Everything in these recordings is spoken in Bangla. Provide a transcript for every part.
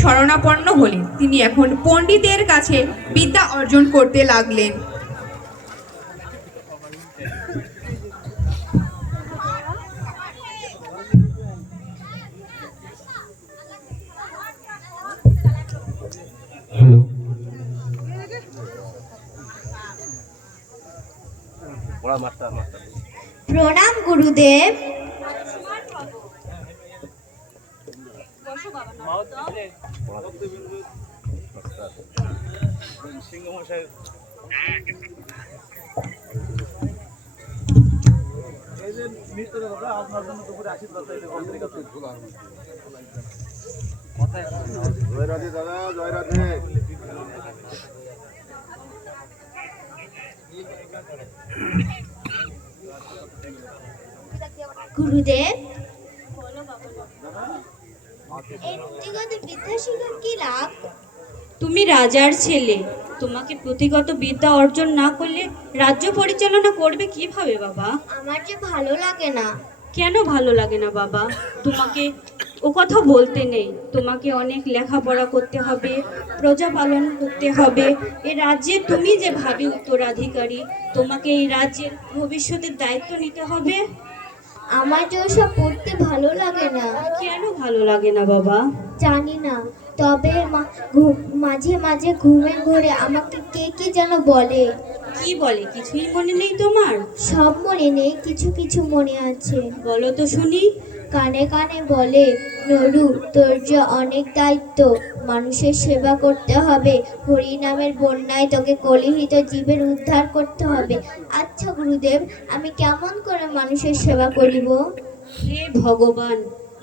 শরণাপন্ন হলেন। তিনি এখন পণ্ডিতের কাছে বিদ্যা অর্জন করতে লাগলেন। প্রণাম গুরুদেব। গুরুদেব। বিদ্যা শিখার কি লাভ? তুমি রাজার ছেলে। তোমাকে পুঁথিগত বিদ্যা অর্জন না করলে রাজ্য পরিচালনা করবে কীভাবে বাবা? আমার যে ভালো লাগে না। কেন ভালো লাগে না বাবা? তোমাকে ও কথা বলতে নেই। তোমাকে অনেক লেখাপড়া করতে হবে প্রজা পালন করতে হবে। এ রাজ্যে তুমি যে ভাবি উত্তরাধিকারী তোমাকে এই রাজ্যের ভবিষ্যতের দায়িত্ব নিতে হবে। আমার যে ওসব পড়তে ভালো লাগে না। কেন ভালো লাগে না বাবা? জানি না। তবে মাঝে মাঝে ঘুমে ঘুরে আমাকে কে কে যেন বলে। কি বলে? কিছুই মনে নেই তোমার? সব মনে নেই কিছু কিছু মনে আছে। বলো তো শুনি। কানে কানে বলে নরু তোর যে অনেক দায়িত্ব মানুষের সেবা করতে হবে হরিনামের বন্যায় তোকে কলিহিত জীবের উদ্ধার করতে হবে। আচ্ছা গুরুদেব আমি কেমন করে মানুষের সেবা করিব? হে ভগবান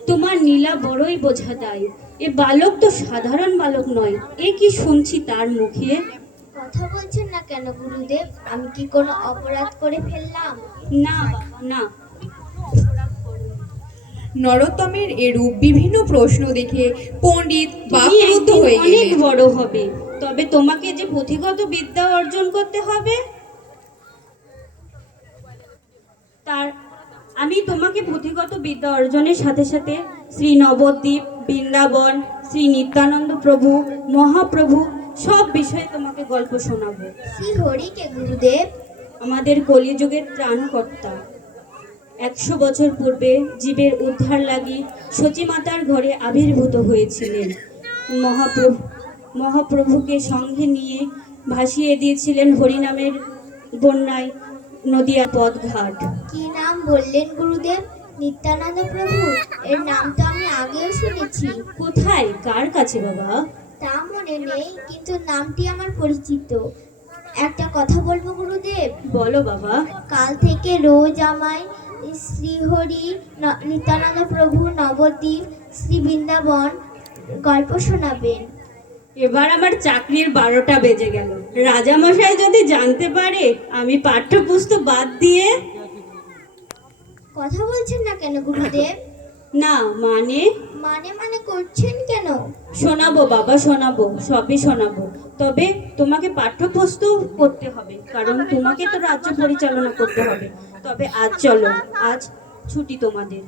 তোমার নীলা বড়ই বোঝা দেয়। এ বালক তো সাধারণ বালক নয় এ কি শুনছি তার মুখে? কথা বলছেন না কেন গুরুদেব? আমি কি কোনো অপরাধ করে ফেললাম? না বাবা না। নরোত্তমের এরূপ বিভিন্ন প্রশ্ন দেখে পণ্ডিত বাকরুদ্ধ হয়ে অনেক বড় হবে। তবে তোমাকে যে পুঁথিগত বিদ্যা অর্জন করতে হবে তার আমি তোমাকে পুঁথিগত বিদ্যা অর্জনের সাথে সাথে শ্রী নবদ্বীপ বৃন্দাবন শ্রী নিত্যানন্দ প্রভু মহাপ্রভু সব বিষয়ে তোমাকে গল্প শোনাবো। শ্রী হরিকে গুরুদেব। আমাদের কলিযুগের ত্রাণকর্তা। একশো বছর পূর্বে জীবের উদ্ধার লাগি সতীমাতার ঘরে আবির্ভূত হয়েছিলেন। মহাপ্রভু মহাপ্রভুকে সঙ্গে নিয়ে ভাসিয়ে দিয়েছিলেন হরিনামের বন্যায় নদিয়া পথঘাট। কি নাম বললেন গুরুদেব? নিত্যানন্দ প্রভু এর নাম তো আমি আগেও শুনেছি। কোথায়? কার কাছে বাবা? তা মনে নেই কিন্তু নামটি আমার পরিচিত। একটা কথা বলব গুরুদেব? বলো বাবা। কাল থেকে রোজ আমায় শ্রীহরি নিত্যানন্দ প্রভু নবদ্বীপ শ্রী বৃন্দাবন গল্প শোনাবেন। এবার আমার চাকরির বারোটা বেজে গেল। রাজামশাই যদি জানতে পারে আমি পাঠ্যপুস্তক বাদ দিয়ে কথা বলছেন না কেন গুরুদেব? না মানে? মানে মানে করছেন কেন? শোনাবো বাবা শোনাবো সবই শোনাবো। তবে তোমাকে পাঠ্যপুস্তক করতে হবে কারণ তোমাকে তো রাজ্য পরিচালনা করতে হবে। তবে আজ চলো আজ ছুটি তোমাদের।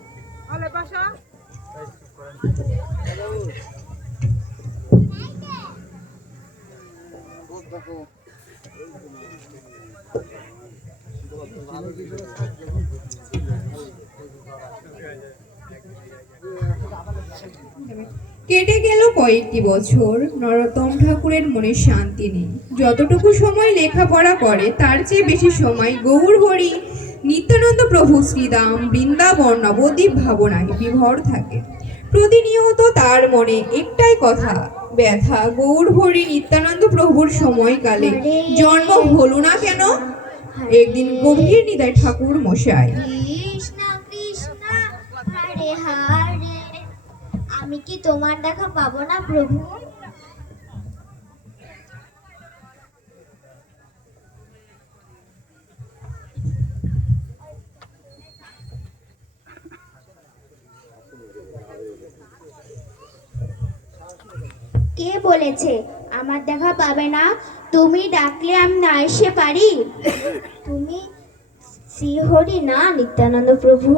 কেটে গেল কয়েকটি বছর। নরোত্তম ঠাকুরের মনে শান্তি নেই। যতটুকু সময় লেখাপড়া করে তার চেয়ে বেশি সময় গৌর হরি নিত্যানন্দ প্রভু শ্রীদাম বৃন্দাবন নবদ্বীপ ভাবনায় বিভর থাকে। প্রতিনিয়ত তার মনে একটাই কথা ব্যথা। গৌর হরি নিত্যানন্দ প্রভুর সময়কালে জন্ম হলো না কেন? একদিন গভীর নিদায় ঠাকুর মশাই। আমি কি তোমার দেখা পাবো না, প্রভু? কে বলেছে আমার দেখা পাবে না? তুমি ডাকলে আমি না এসে পারি? তুমি শ্রীহরি না, নিত্যানন্দ প্রভু?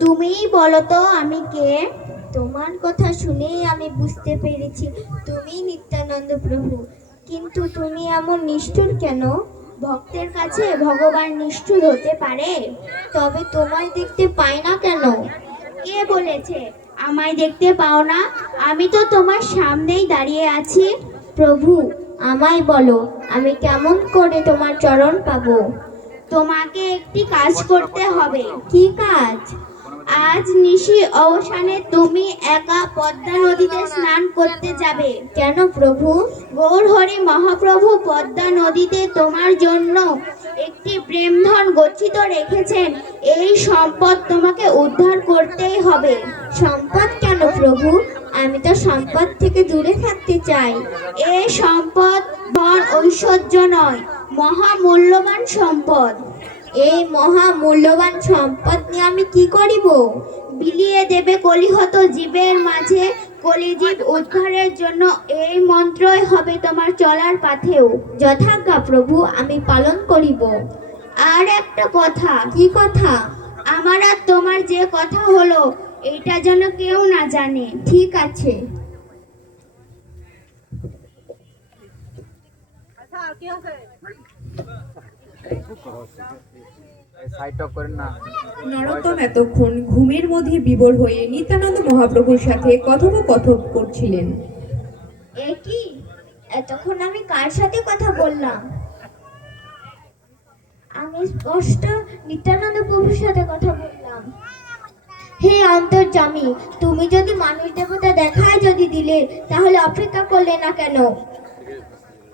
তুমিই বলো তো আমি কে? তোমার কথা শুনেই আমি বুঝতে পেরেছি, তুমি নিত্যানন্দ প্রভু। কিন্তু তুমি এমন নিষ্ঠুর কেন? ভক্তের কাছে ভগবান নিষ্ঠুর হতে পারে, তবে তোমায় দেখতে পাই না কেন? কে বলেছে, আমায় দেখতে পাও না? আমি তো তোমার সামনেই দাঁড়িয়ে আছি। প্রভু, আমায় বলো, আমি কেমন করে তোমার চরণ পাবো? তোমাকে একটি কাজ করতে হবে। কি কাজ? আজ নিশি অবসানে তুমি একা পদ্মা নদীতে স্নান করতে যাবে। কেন প্রভু? গৌর হরি মহাপ্রভু পদ্মা নদীতে তোমার জন্য একটি প্রেমধন গচ্ছিত রেখেছেন। এই সম্পদ তোমাকে উদ্ধার করতেই হবে। সম্পদ কেন প্রভু? আমি তো সম্পদ থেকে দূরে থাকতে চাই। এই সম্পদ ধন ঐশ্বর্য নয়, মহামূল্যবান সম্পদ। এই মহা মূল্যবান সম্পদ নিয়ে আমি কি করিব? বিলিয়ে দেবে কলিহত জীবের মাঝে। কলিজীব উদ্ধারের জন্য এই মন্ত্রই হবে তোমার চলার পাথেও। যথাজ্ঞা প্রভু, আমি পালন করিব। আর একটা কথা, কি কথা? আমার আর তোমার যে কথা হলো এটা যেন কেউ না জানে। ঠিক আছে। করেন না নরোত্তম এতক্ষণ ঘুমের মধ্যে বিবর হয়ে নিত্যানন্দ মহাপ্রভুর সাথে কথোপকথন করছিলেন। এ কি এতক্ষণ আমি কার সাথে কথা বললাম? আমি স্পষ্ট নিত্যানন্দ প্রভুর সাথে কথা বললাম। হে অন্তর্জামী তুমি যদি মানুষ দেবতা দেখায় যদি দিলে তাহলে অপেক্ষা করলে না কেন?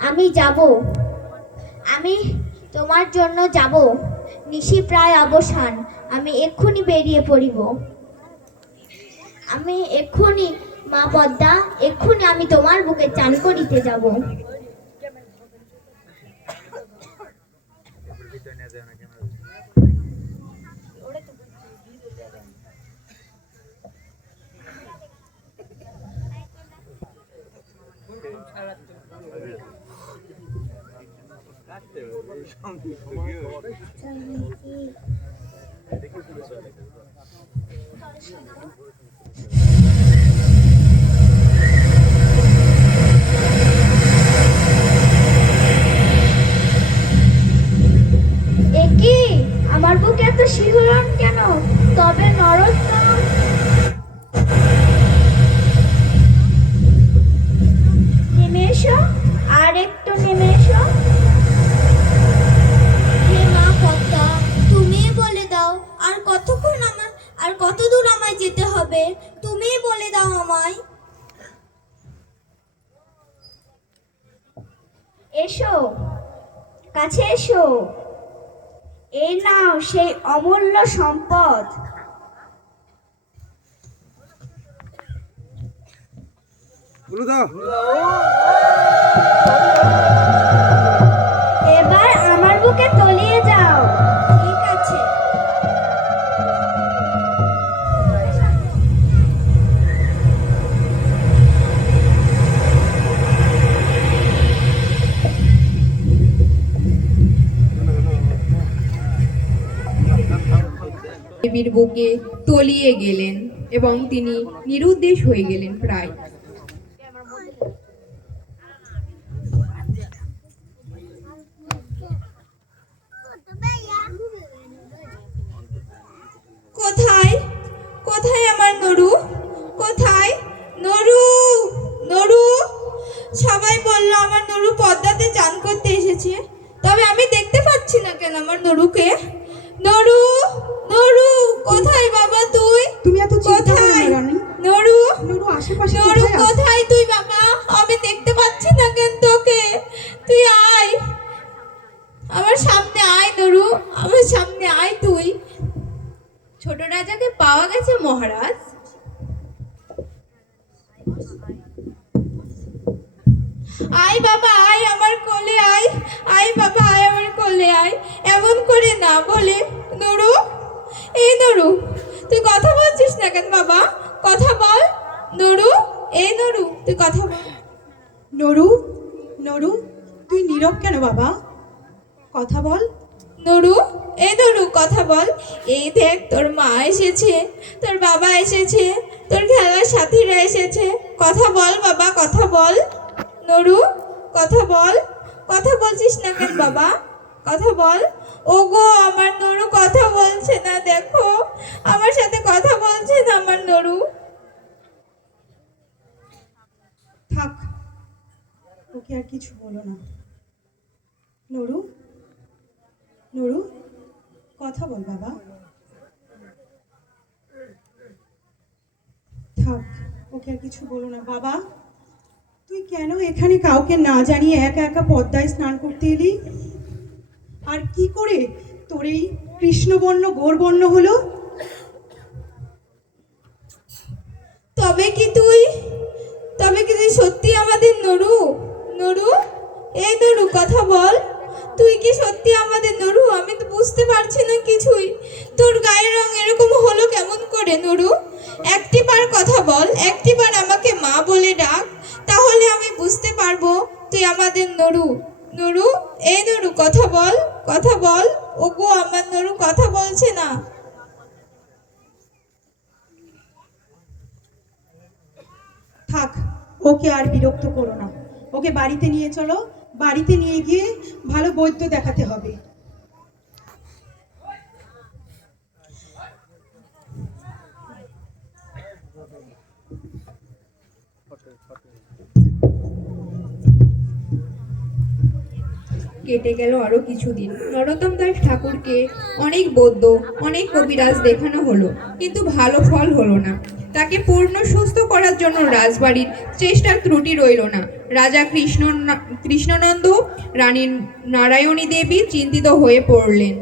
আমি যাব। আমি তোমার জন্য যাব। নিশি প্রায় অবসান, আমি এক্ষুনি বেরিয়ে পড়িব। আমি এক্ষুনি, মা পদ্মা, এক্ষুনি আমি তোমার বুকে চান করিতে যাব। একি অমূল্য সম্পদ। দাও দেবীর বুকে তলিয়ে গেলেন এবং তিনি নিরুদ্দেশ হয়ে গেলেন প্রায়। সাথীরা এসেছে। কথা বল বাবা, কথা বল। নরু, কথা বল। কথা বলছিস না কেন বাবা? কথা বল। ওগো, আমার নরু কথা বলছে না, দেখো। আমার সাথে কথা বলছে না, আমার নরু। থাক। ওকে আর কিছু বলো না। নরু? নরু? কথা বল বাবা। থাক, ওকে আর কিছু বলো না। বাবা, তুই কেন এখানে কাউকে না জানিয়ে একা একা পদ্মায় স্নান করতে এলি? আর কি করে তোর এই কৃষ্ণবর্ণ, গোরবর্ণ হলো? তবে কি তুই? তবে কি তুই সত্যি আমাদের নরু? নরু? এই নরু, কথা বল। তুই কি সত্যি আমাদের নরু? আমি তো বুঝতে পারছি না কিছুই। তোর গায়ের রং এরকম হলো কেমন করে, নরু? একটিবার কথা বল, একটিবার আমাকে মা বলে ডাক, তাহলে আমি বুঝতে পারব তুই আমাদের নরু। নরু, এই নরু, কথা বল কথা বল। ওগো, আমার নরু কথা বলছে না। থাক, ওকে আর বিরক্ত করো না। ওকে বাড়িতে নিয়ে চলো। বাড়িতে নিয়ে গিয়ে ভালো বৈদ্য দেখাতে হবে। কেটে গেল আরও কিছুদিন। নরোত্তম দাস ঠাকুরকে অনেক বৌদ্ধ, অনেক কবিরাজ দেখানো হলো, কিন্তু ভালো ফল হলো না। তাকে পূর্ণ সুস্থ করার জন্য রাজবাড়ির চেষ্টার ত্রুটি রইল না। রাজা কৃষ্ণ কৃষ্ণনন্দ, রানী নারায়ণী দেবী চিন্তিত হয়ে পড়লেন।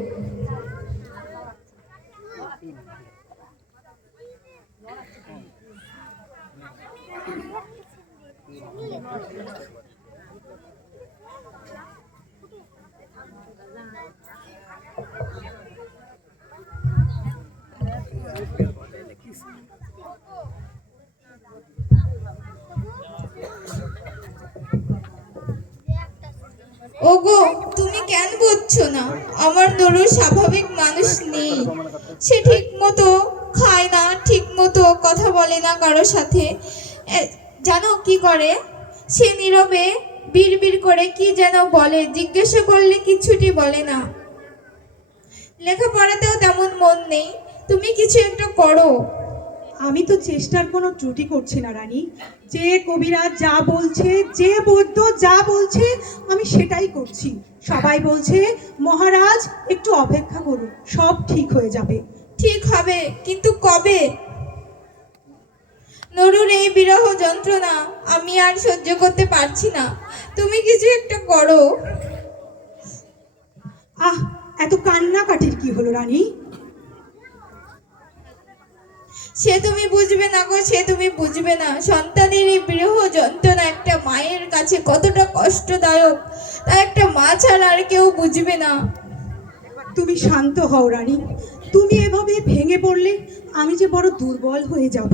ওগো, তুমি কেন বুঝছ না? আমার নরু স্বাভাবিক মানুষ নেই। সে ঠিক মতো খায় না ঠিক মতো কথা বলে না কারোর সাথে। জানো কি করে? সে নীরবে বিড়বিড় করে কি যেন বলে, জিজ্ঞাসা করলে কিছুটি বলে না। লেখাপড়াতেও তেমন মন নেই। তুমি কিছু একটা করো। আমি তো চেষ্টার কোনো ত্রুটি করছি না রানী। যে কবিরাজ যা বলছে যে বৈদ্য যা বলছে আমি সেটাই করছি। সবাই বলছে মহারাজ একটু অপেক্ষা করুন সব ঠিক হয়ে যাবে। ঠিক হবে কিন্তু কবে? নরুর এই বিরহ যন্ত্রণা আমি আর সহ্য করতে পারছি না। তুমি কিছু একটা করো। আহ এত কান্নাকাটির কি হলো রানী? সে তুমি বুঝবে না গো, সে তুমি বুঝবে না। সন্তানের এই বিরহ যন্ত্রণা একটা মায়ের কাছে কতটা কষ্টদায়ক, তা একটা মা ছাড়া আর কেউ বুঝবে না। তুমি শান্ত হও রানী। তুমি এভাবে ভেঙে পড়লে আমি যে বড় দুর্বল হয়ে যাব।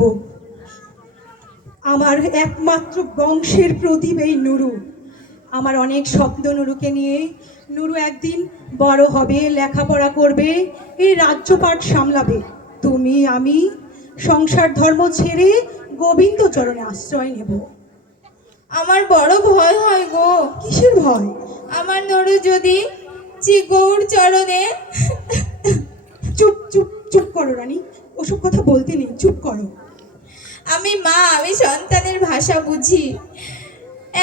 আমার একমাত্র বংশের প্রদীপ এই নুরু। আমার অনেক স্বপ্ন নুরুকে নিয়ে নুরু একদিন বড় হবে, লেখাপড়া করবে, এই রাজ্যপাট সামলাবে। তুমি, আমি সংসার ধর্ম ছেড়ে গোবিন্দ চরণে আশ্রয় নেব। আমার বড় ভয় হয় গো। কিসের ভয়? আমার নরু যদি চি গৌর চরণে চুপ চুপ চুপ করো রানী। ওসব কথা বলতে নেই চুপ করো। আমি মা আমি সন্তানের ভাষা বুঝি।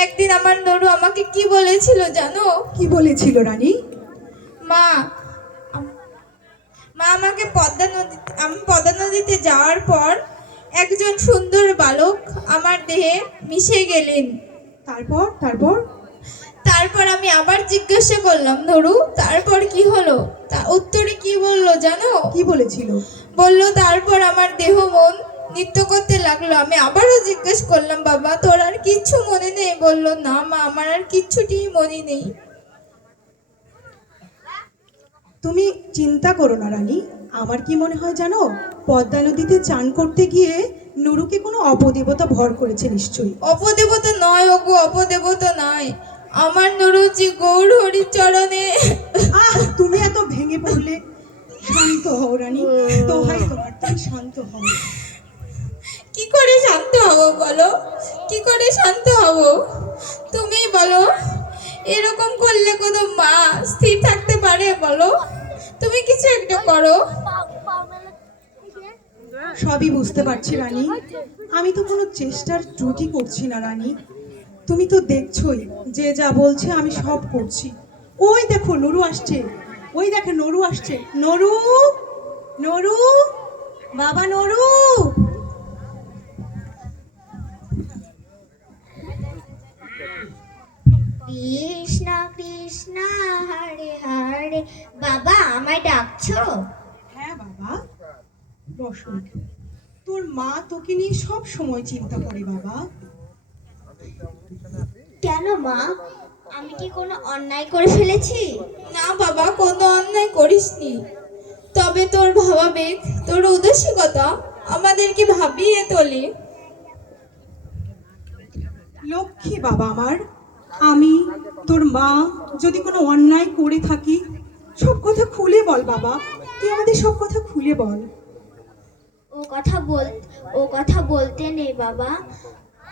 একদিন আমার নরু আমাকে কি বলেছিল জানো? কি বলেছিল রানী? মা মা আমাকে পদ্মা নদী আমি পদ্মা নদীতে যাওয়ার পর একজন সুন্দর বালক আমার দেহে মিশে গেলেন। তারপর তারপর? তারপর আমি আবার জিজ্ঞাসা করলাম নরু তারপর কি হলো? তা উত্তরে কি বলল জানো? কি বলেছিল? বলল তারপর আমার দেহ মন নৃত্য করতে লাগল। আমি আবারও জিজ্ঞেস করলাম বাবা তোর আর কিচ্ছু মনে নেই? বলল না মা আমার আর কিচ্ছুটি মনে নেই। তুমি চিন্তা করো না রানী। আমার কি মনে হয় জানো? পদ্মা নদীতে চান করতে গিয়ে নুরুকে কোনো অপদেবতা ভর করেছে নিশ্চয়ই। অপদেবতা নয় ওগো অপদেবতা নয়। আমার নরুচি গৌর হরির চরণে আহ তুমি এত ভেঙে পড়লে। শান্ত হও রানী। দোহাই তোমার তুমি শান্ত হও। কি করে শান্ত হব বলো? কি করে শান্ত হব? তুমি বলো এরকম করলে কোনো মা স্থির থাকতে পারে বলো? তুমি কিছু একটা করো। সবই বুঝতে পারছি, রানী। আমি তো কোনো চেষ্টার ত্রুটি করছি না, রানী। তুমি তো দেখছোই, যে যা বলছে আমি সব করছি। ওই দেখো, নরু আসছে। ওই দেখো নরু আসছে। নরু? নরু? বাবা নরু? কৃষ্ণ কৃষ্ণ হরে হরে। বাবা আমায় ডাকছো? হ্যাঁ বাবা। রসন তোর মা তোকে নিয়ে সব সময় চিন্তা করে বাবা। কেন মা? আমি কি কোনো অন্যায় করে ফেলেছি? না বাবা কোনো অন্যায় করিসনি। তবে তোর ভাবাবেগ তোর উদাসীকতা আমাদেরকে ভাবিয়ে তোলে। লক্ষ্মী বাবা আমার। আমি, তোর মা, যদি কোনো অন্যায় করে থাকি, সব কথা খুলে বল বাবা। তুই আমাদের সব কথা খুলে বল। ও কথা বল, ও কথা বলতে নেই বাবা।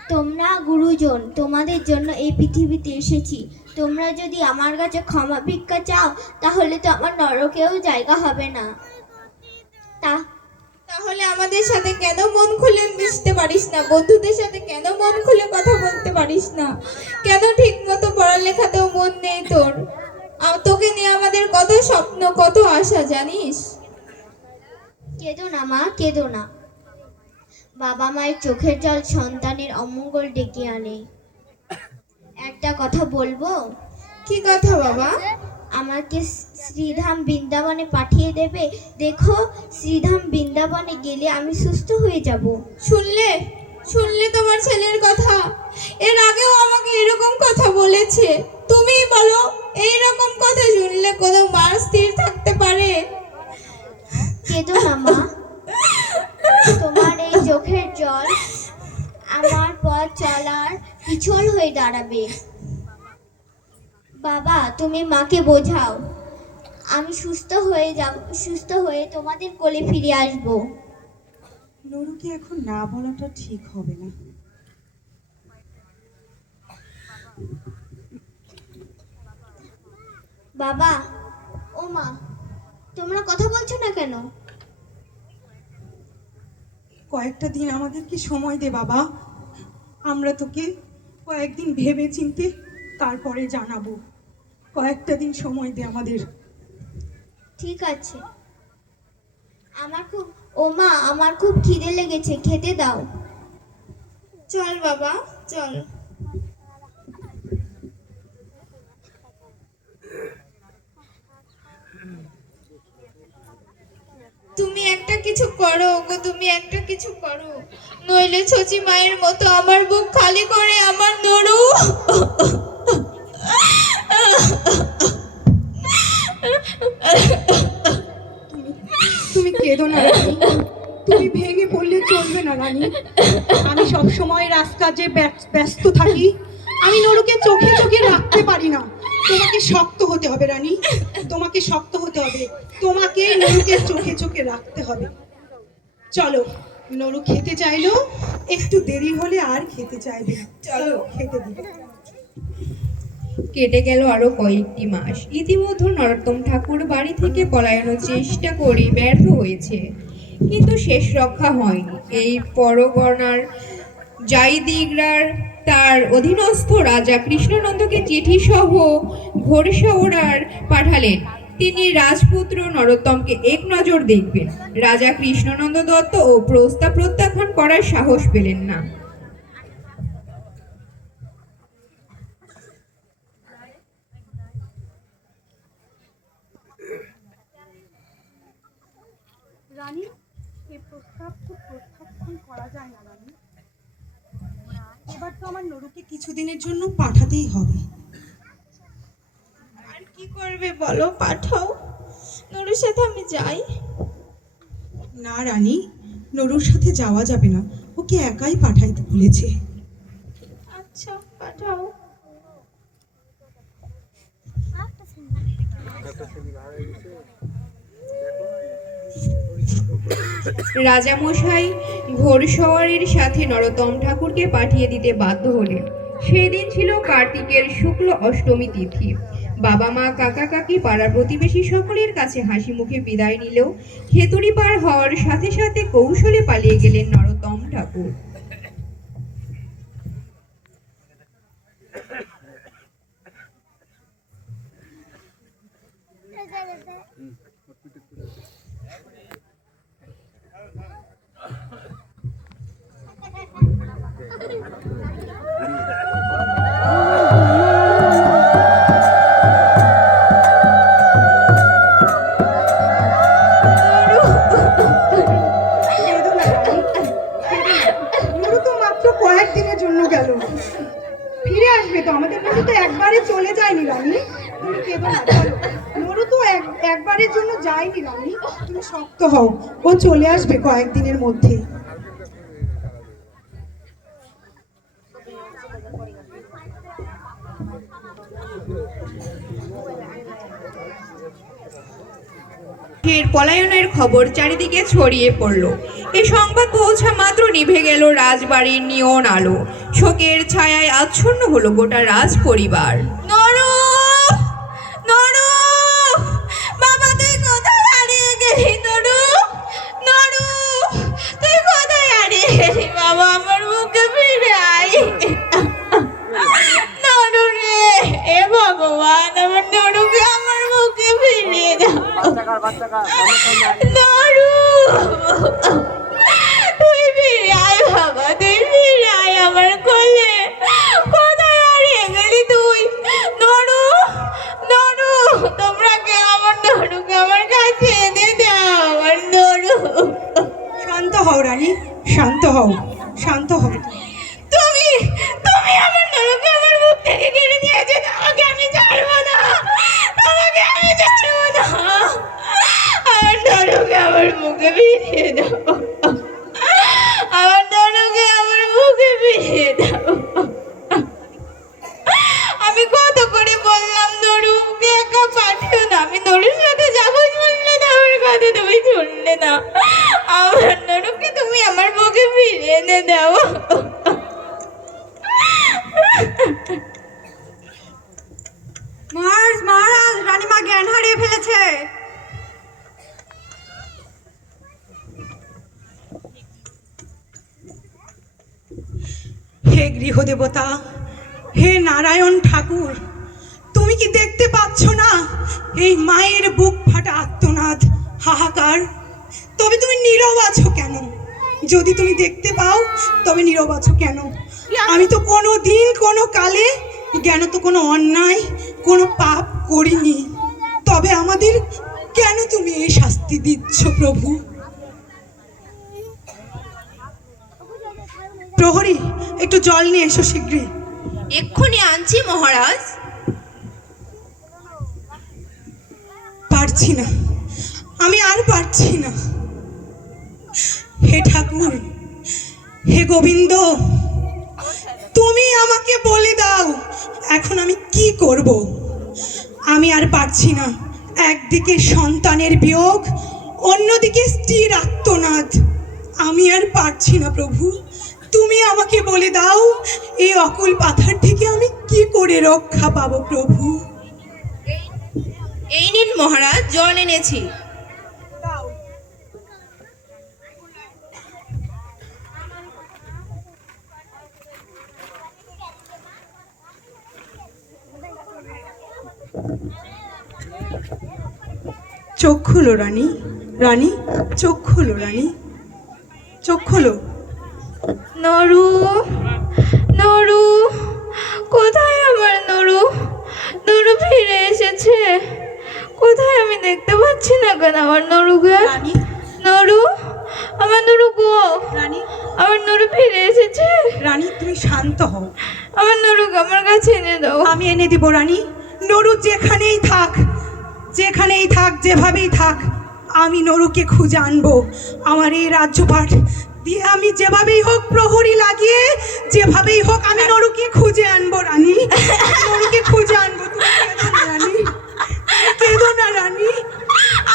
তোমরা গুরুজন, তোমাদের জন্য এই পৃথিবীতে এসেছি। তোমরা যদি আমার কাছে ক্ষমা ভিক্ষা চাও, তাহলে তো আমার নরকেও জায়গা হবে না। তা তাহলে আমাদের সাথে কেন মন খুলে মিশতে পারিস না? বন্ধুদের সাথে কেন মন খুলে কথা বলতে পারিস না? কেন ঠিক মতো পড়ালেখাতেও মন নেই তোর? তোকে নিয়ে আমাদের কত স্বপ্ন কত আশা জানিস? কেঁদো না মা কেঁদো না। বাবা মায়ের চোখের জল সন্তানের অমঙ্গল ডেকে আনে। একটা কথা বলব? কি কথা বাবা? আমাকে শ্রীধাম বৃন্দাবনে পাঠিয়ে দেবে। দেখো শ্রীধাম বৃন্দাবনে গেলে আমি সুস্থ হয়ে যাব। শুনলে? শুনলে তোমার ছেলের কথা। এর আগেও আমাকে এরকম কথা বলেছে। তুমি বলো এই রকম কথা শুনলে কোনো মা স্থির থাকতে পারে? কেঁদো না মা। তোমার এই চোখের জল আমার পথ চলার পিছল হয়ে দাঁড়াবে। বাবা তুমি মাকে বোঝাও। আমি সুস্থ হয়ে যাব সুস্থ হয়ে তোমাদের কোলে ফিরে আসব। নরুকে এখন না বলাটা ঠিক হবে না। বাবা ও মা তোমরা কথা বলছো না কেন? কয়েকটা দিন আমাদেরকে সময় দে বাবা। আমরা তোকে কয়েকদিন ভেবে চিনতে তারপরে জানাব। কয়েকটা দিন সময় দে আমাদের। ঠিক আছে। আমার খুব ও মা আমার খুব খিদে লেগেছে খেতে দাও। চল বাবা চল। তুমি একটা কিছু করো গো তুমি একটা কিছু করো। নইলে ছচি মায়ের মতো আমার বুক খালি করে আমার নড়ু রানী আমি সব সময় রাজকাজে ব্যস- ব্যস্ত থাকি আমি নরুকে চোখে চোখে রাখতে পারি না। তোমাকে শক্ত হতে হবে রানী। তোমাকে শক্ত হতে হবে। তোমাকে নরুকে চোখে চোখে রাখতে হবে। চলো নরু খেতে চাইলো একটু দেরি হলে আর খেতে চাইবে চলো খেতে দিবে। কেটে গেল আরও কয়েকটি মাস। ইতিমধ্যে নরোত্তম ঠাকুর বাড়ি থেকে পলায়নের চেষ্টা করে ব্যর্থ হয়েছে। কিন্তু শেষ রক্ষা হয়নি। এই পরগনার জাইদিগরার তার অধীনস্থ রাজা কৃষ্ণনন্দকে চিঠি সহ ঘোড়সাওড়ার পাঠালেন। তিনি রাজপুত্র নরোত্তমকে এক নজর দেখবেন। রাজা কৃষ্ণনন্দ দত্ত ও প্রস্তাব প্রত্যাখ্যান করার সাহস পেলেন না রানী এই প্রস্তাব তো প্রত্যাখ্যান করা যায় না রানী এবার তো আমার নরুকে কিছুদিনের জন্য পাঠাতেই হবে। আর কি করবে বলো, পাঠাও। নরুর সাথে আমি যাই। না রানী, নরুর সাথে যাওয়া যাবে না। ওকে একাই পাঠাইতে বলেছে। আচ্ছা পাঠাও। রাজামশাই ঘোড়সওয়ারের সাথে নরোত্তম ঠাকুরকে পাঠিয়ে দিতে বাধ্য হলেন। সেই দিন ছিল কার্তিকের শুক্ল অষ্টমী তিথি। বাবা মা, কাকা কাকি, পাড়ার প্রতিবেশী সকলের কাছে হাসি মুখে বিদায় নিলেও খেতুরি পার হওয়ার সাথে সাথে কৌশলে পালিয়ে গেলেন নরোত্তম ঠাকুর। যায়নি রানী তুমি কেবল। তো এক একবারের জন্য যায়নি রানী তুমি শক্ত হও। ও চলে আসবে কয়েকদিনের মধ্যেই। ফের পলায়নের খবর চারিদিকে ছড়িয়ে পড়ল। এ সংবাদ পৌঁছা মাত্র নিভে গেল রাজবাড়ির নিয়ন আলো। শোকের ছায়ায় আচ্ছন্ন হলো গোটা রাজ পরিবার। বাবা আমার মুখে ফিরে নরু রে এ ফিরিয়ে দাও বাচ্চা গৃহদেবতা, হে নারায়ণ ঠাকুর, তুমি কি দেখতে পাচ্ছ না এই মায়ের বুক ফাটা আত্মনাদ হাহাকার? তবে তুমি নীরব আছো কেন? যদি তুমি দেখতে পাও, তবে নীরব আছো কেন? আমি তো কোনো দিন কোনো কালে জ্ঞান তো কোনো অন্যায়, কোনো পাপ করিনি। তবে আমাদের কেন তুমি এই শাস্তি দিচ্ছ প্রভু? প্রহরী একটু জল নিয়ে এসো শীঘ্রই। এক্ষুনি আনছি মহারাজ। পারছি না। আমি আর পারছি না। হে ঠাকুর হে গোবিন্দ তুমি আমাকে বলে দাও এখন আমি কি করব? আমি আর পারছি না। একদিকে সন্তানের বিয়োগ অন্যদিকে স্ত্রীর আত্মনাদ। আমি আর পারছি না প্রভু। তুমি আমাকে বলে দাও এই অকুল পাথার থেকে আমি কি করে রক্ষা পাবো প্রভু? এই নিন মহারাজ জল এনেছি। চোখ খুলো রানী রানী চোখ খুলো রানী চোখ খুলো। নরু নরু কোথায় আমার নরু? নরু ফিরে এসেছে। কোথায় আমি দেখতে পাচ্ছি না কেন আমার নরুকে নরু আমার নরু গো? রানী। আমার নরু ফিরে এসেছে? রানী তুমি শান্ত হও। আমার নরুকে আমার কাছে এনে দাও। আমি এনে দিব রানী। নরু যেখানেই থাক যেখানেই থাক যেভাবেই থাক আমি নরুকে খুঁজে আনব। আমার এই রাজ্যপাঠ দিয়ে আমি যেভাবেই হোক প্রহরী লাগিয়ে, যেভাবেই হোক আমি নরুকে খুঁজে আনব, রানী। নরুকে খুঁজে আনব। রানী। কেঁদো রানী।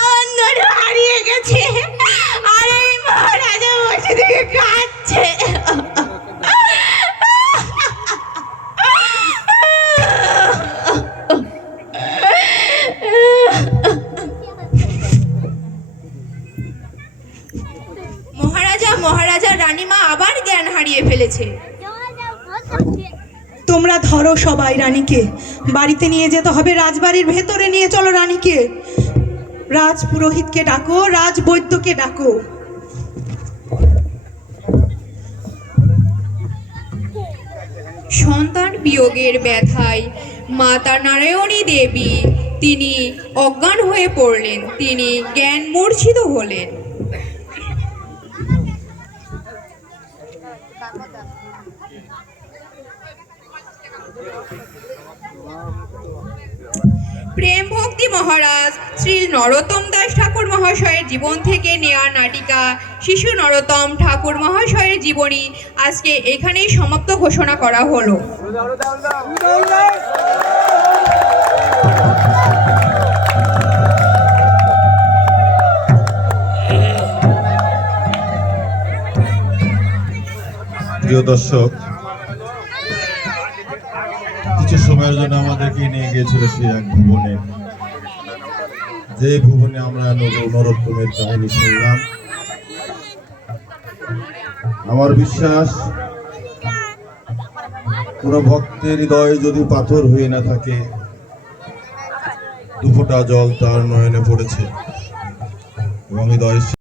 আমার হারিয়ে গেছে। আর এই মহারাজা বসে থেকে কাঁদছে। ধরো সবাই রানীকে। বাড়িতে নিয়ে যেতে হবে, রাজবাড়ির ভেতরে নিয়ে চলো রানীকে। রাজ পুরোহিতকে ডাকো, রাজ বৈদ্যকে ডাকো। সন্তান বিয়োগের ব্যথায় মাতা নারায়ণী দেবী, তিনি অজ্ঞান হয়ে পড়লেন, তিনি জ্ঞান মূর্ছিত হলেন। প্রেম ভক্তি মহারাজ, শ্রী নরোত্তম দাস ঠাকুর মহাশয়ের জীবন থেকে নেওয়া নাটিকা। শিশু নরোত্তম ঠাকুর মহাশয়ের জীবনী আজকে এখানেই সমাপ্ত ঘোষণা করা হলো। প্রিয় দর্শক সময়ের জন্য আমাদেরকে নিয়ে গিয়েছিল সে এক ভুবনে। যে ভুবনে আমরা নর- নরোত্তমের কাহিনী শুনলাম। আমার বিশ্বাস, কোন ভক্তের হৃদয়ে যদি পাথর হয়ে না থাকে, দুফোটা জল তার নয়নে পড়েছে এবং হৃদয়